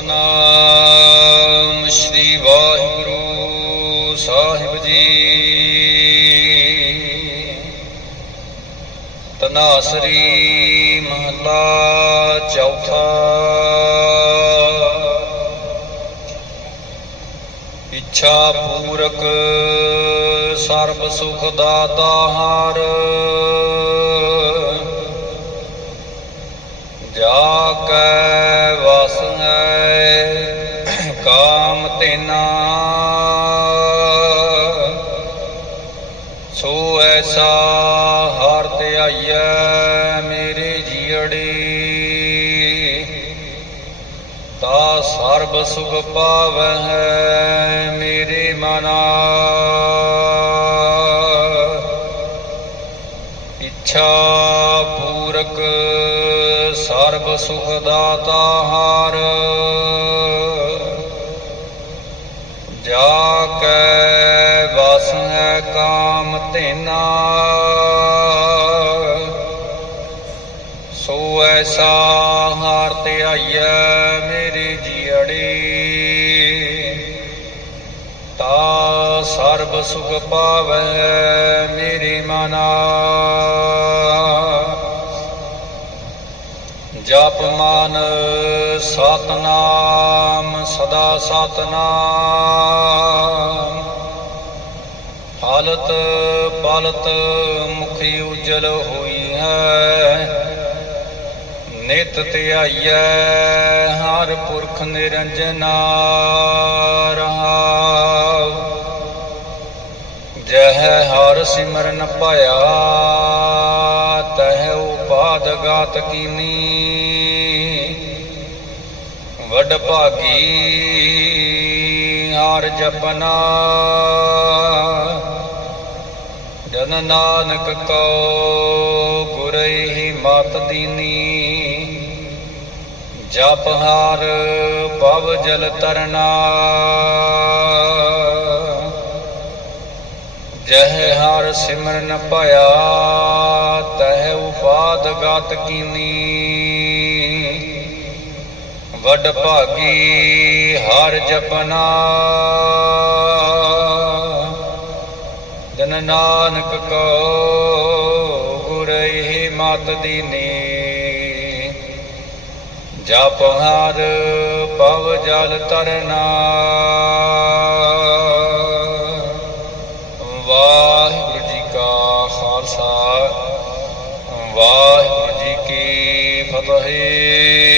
ਸਤਨਾਮ ਸ੍ਰੀ ਵਾਹਿਗੁਰੂ ਸਾਹਿਬ ਜੀ। ਤਨਾਸਰੀ ਮਹਲਾ ਚੌਥਾ। ਇੱਛਾ ਪੂਰਕ ਸਰਬ ਸੁਖ ਦਾਤਾ ਹਾਰ। ਜਾ ਕੈ ਵਸੈ ਕਾਮ ਤੇਨਾ। ਸੋ ਐਸਾ ਹਰ ਧਿਆਈਐ ਮੇਰੇ ਜੀਅੜੇ। ਤਾ ਸਰਬ ਸੁਖ ਪਾਵਹਿ ਮੇਰੇ ਮਨਾ। ਇੱਛਾ ਪੂਰਕ ਸਰਬ ਸੁਖ ਦਾਤਾ ਹਾਰ। ਜਾ ਕੈ ਵਸ ਹੈ ਕਾਮ ਤੇਨਾ ਸੋ ਐਸਾ ਹਾਰ ਧਿਆਈਐ ਮੇਰੇ ਜੀਅੜੇ ਤਾ ਸਰਬ ਸੁਖ ਪਾਵੈ ਮੇਰੇ ਮਨਾ। ਜਪ ਸਤਨਾਮ, ਸਦਾ ਸਤਨਾਮ। ਹਾਲਤ ਪਲਤ ਮੁਖੀ ਉਜਲ ਹੋਈ ਹੈ, ਨਿਤ ਧਿਆਈਐ ਹਰ ਪੁਰਖ ਨਿਰੰਜਨਾ ਰਹਾਉ। ਜਹ ਹਰ ਸਿਮਰਨ ਪਾਇਆ ਉਪਾਦ ਗਾਤ ਕੀਨੀ। ਵਡ ਭਾਗੀ ਹਰ ਜਪਨਾ। ਜਨ ਨਾਨਕ ਕੋ ਗੁਰਈ ਹੀ ਮਤ ਦੀਨੀ। ਜਪ ਹਾਰ ਪਵ ਜਲ ਤਰਨਾ। ਜਹ ਹਰ ਸਿਮਰਨ ਭਇਆ, ਤਹ ਉਪਾਦ ਗਤ ਕੀਨੀ। ਵੱਡ ਭਾਗੀ ਹਰ ਜਪਨਾ। ਜਨ ਨਾਨਕ ਕੋ ਗੁਰਈ ਮਤ ਦੀਨੀ। ਜਪ ਹਰ ਪਵ ਜਲ ਤਰਨਾ ਵਾਹਿਗੁਰੂ ਜੀ ਕਾ ਖਾਲਸਾ ਵਾਹਿਗੁਰੂ ਜੀ ਕੀ ਫਤਿਹ।